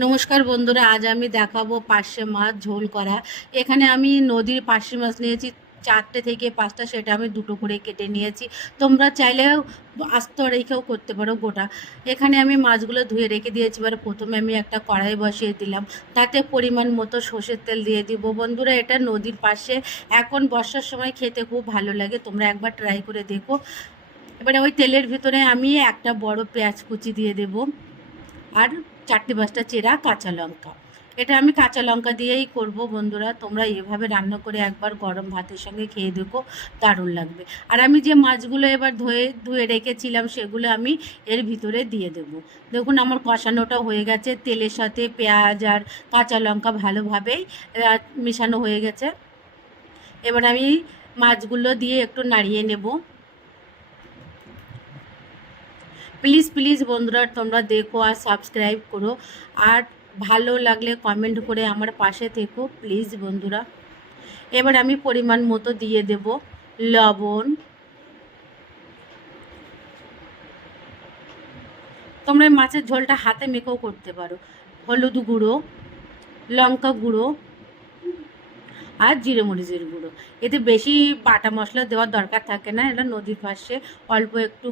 নমস্কার বন্ধুরা, আজ আমি দেখাবো পার্শে মাছ ঝোল করা। এখানে আমি নদীর পার্শে মাছ নিয়েছি, চারটে থেকে পাঁচটা, সেটা আমি দুটো করে কেটে নিয়েছি। তোমরা চাইলেও আস্ত রেখেও করতে পারো গোটা। এখানে আমি মাছগুলো ধুয়ে রেখে দিয়েছি, এবার প্রথমে আমি একটা কড়াই বসিয়ে দিলাম। তাতে পরিমাণ মতো সর্ষের তেল দিয়ে দিব। বন্ধুরা, এটা নদীর পাশে এখন বর্ষার সময় খেতে খুব ভালো লাগে, তোমরা একবার ট্রাই করে দেখো। এবারে ওই তেলের ভিতরে আমি একটা বড় পেঁয়াজ কুচি দিয়ে দেবো। আর চারটে পাঁচটা চেরা কাঁচা লঙ্কা। এটা আমি কাঁচা লঙ্কা দিয়েই করব বন্ধুরা। তোমরা এভাবে রান্না করে একবার গরম ভাতের সঙ্গে খেয়ে দেখো, দারুণ লাগবে। আর আমি যে মাছগুলো এবার ধুয়ে ধুয়ে রেখেছিলাম সেগুলো আমি এর ভিতরে দিয়ে দেবো। দেখুন আমার কষানোটা হয়ে গেছে তেলের সাথে পেঁয়াজ আর কাঁচা লঙ্কা ভালোভাবেই মেশানো হয়ে গেছে। এবার আমি মাছগুলো দিয়ে একটু নাড়িয়ে নেব। প্লিজ প্লিজ বন্ধুরা, তোমরা দেখো আর সাবস্ক্রাইব করো। আর ভালো লাগলে কমেন্ট করে আমার পাশে থেকো প্লিজ বন্ধুরা। এবার আমি পরিমাণ মতো দিয়ে দেব লবণ। তোমরা মাছের ঝোলটা হাতে মেখেও করতে পারো। হলুদ গুঁড়ো, লঙ্কা গুঁড়ো আর জিরে মরিচের গুঁড়ো। এতে বেশি বাটা মশলা দেওয়ার দরকার থাকে না, এটা নদীর পাশে অল্প একটু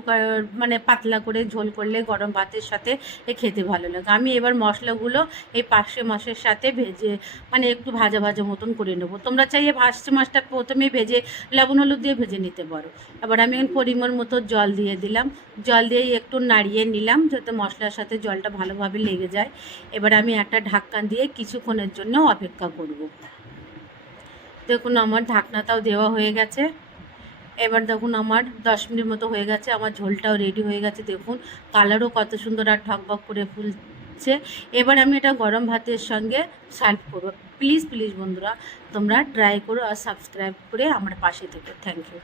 মানে পাতলা করে ঝোল করলে গরম ভাতের সাথে এ খেতে ভালো লাগে। আমি এবার মশলাগুলো এই পার্শে মাছের সাথে ভেজে মানে একটু ভাজা ভাজা মতন করে নেব। তোমরা চাইলে পার্শে মাছটা প্রথমে ভেজে লবণ হলুদ দিয়ে ভেজে নিতে পারো। এবার আমি পরিমাণ মতো জল দিয়ে দিলাম। জল দিয়ে একটু নাড়িয়ে নিলাম যাতে মশলার সাথে জলটা ভালোভাবে লেগে যায়। এবার আমি একটা ঢাক্কান দিয়ে কিছুক্ষণের জন্য অপেক্ষা করব। দেখুন আমার ঢাকনাটাও দেওয়া হয়ে গেছে। এবার দেখুন আমার দশ মিনিট মতো হয়ে গেছে, আমার ঝোলটাও রেডি হয়ে গেছে। দেখুন কালারও কত সুন্দর আর ঠকবক করে ফুলছে। এবার আমি এটা গরম ভাতের সঙ্গে সার্ভ করব। প্লিজ প্লিজ বন্ধুরা, তোমরা ট্রাই করো আর সাবস্ক্রাইব করে আমার পাশে থেকো। Thank you